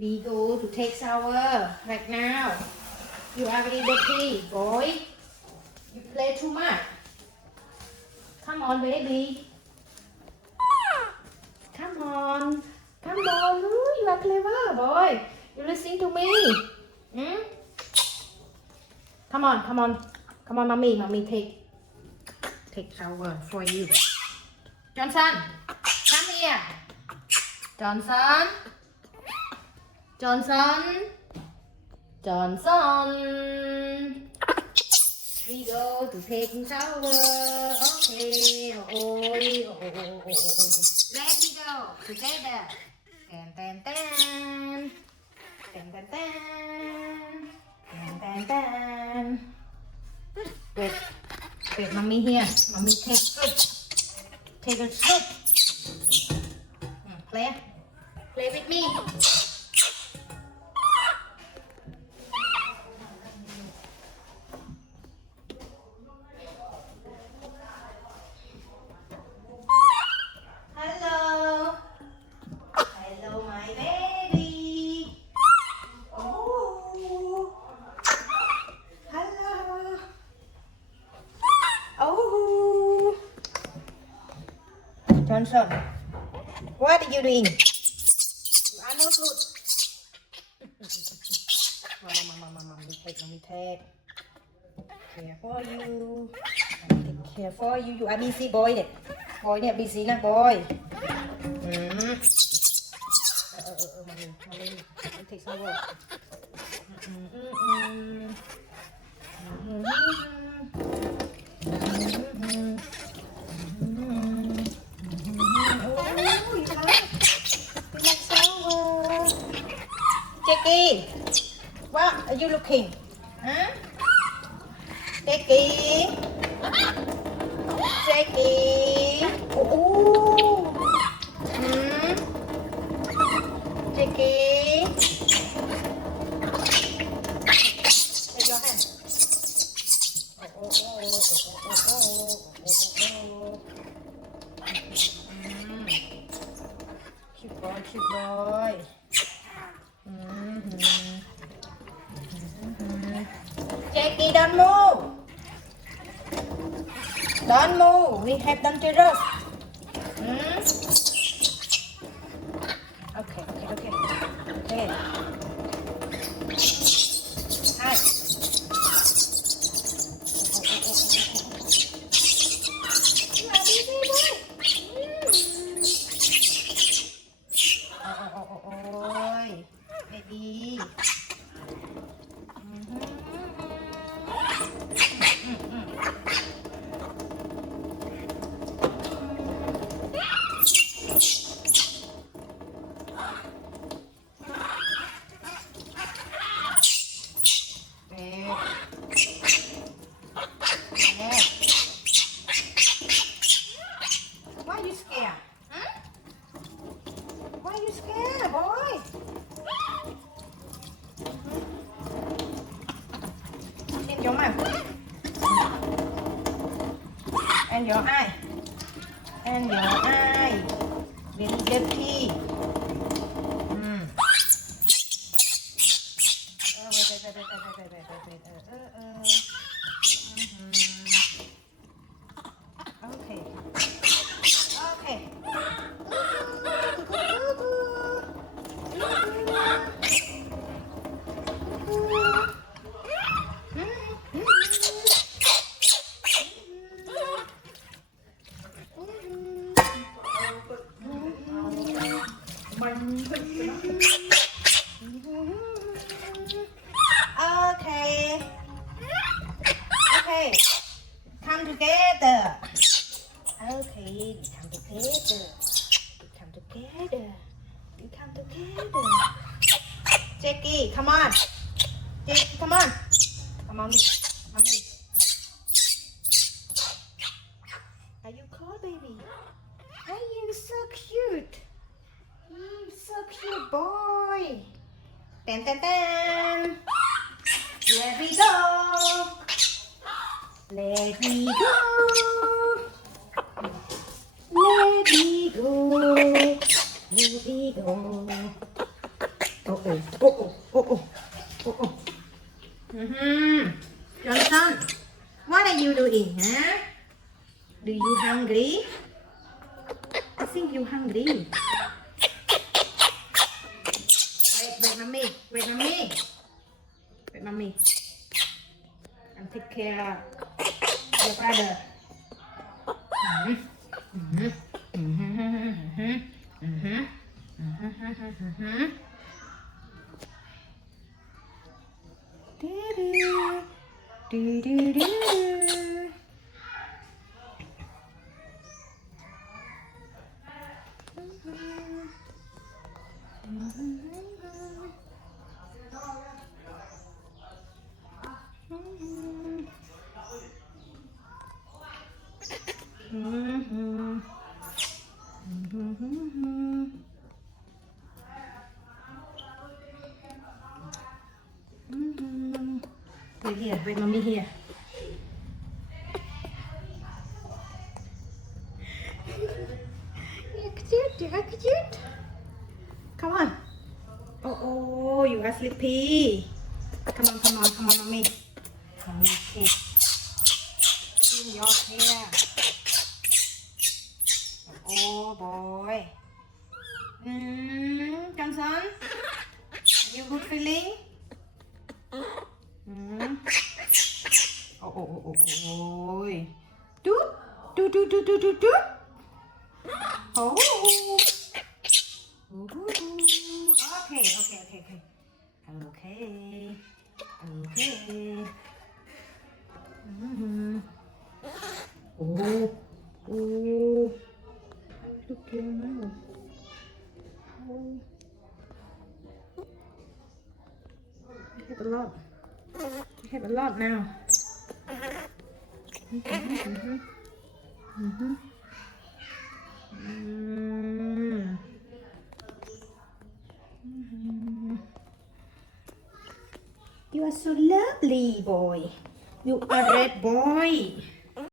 We go to take shower right now. You are very dirty, boy. You play too much. Come on, baby. Come on. Come on. Ooh, you are clever, boy. You listen to me. Hmm? Come on, come on. Come on, mommy. Mommy take shower for you. Johnson, come here. Johnson. Johnson. Johnson. We go to take shower. Okay. Oh. Let me go together. Tan tan tan. Tan tan tan. Tan tan tan. Wait, mommy here. Mommy take soup. Take a soup. Play with me. Hello. Hello, my baby. Oh. Hello. Oh. Johnson, what are you doing? You are no good. Mama, let me take. Care for you. Take care for you. You are busy, boy. Boy เนี่ย busy นะ boy. Mommy, take shower. Jackie, what are you looking? Huh? Jackie? Jackie? Oh. Jackie? Take your hand. Cute boy. Jackie, don't move. Don't move. We have dangerous. Okay. Hi. You are busy, boy. Ôi, baby. Why are you scared? Huh? Why are you scared, boy? In your mouth. And your eye. And your eye. Very dirty. Okay. Okay. Come together. Okay, we come together. Jackie, come on. Jackie, come on. Come on, mommy. Are you cold, baby? Are you so cute? You so cute, boy. Tan tan tan. Let me go. Let me go. Let me go. Let me go. Oh, oh. Johnson, what are you doing, huh? Do you hungry? I think you hungry. Wait, mommy. Wait, mommy. And take care your brother. Wait here, wait, mommy here. You're cute. Come on. Oh, you are sleepy. Come on, mommy. Mommy, take in your hair. Oh boy. Johnson, you good feeling? Oh. Do. Oh. Okay. Oh. Look your mouth. Oh. You have a lot now. You are so lovely, boy. You are red boy.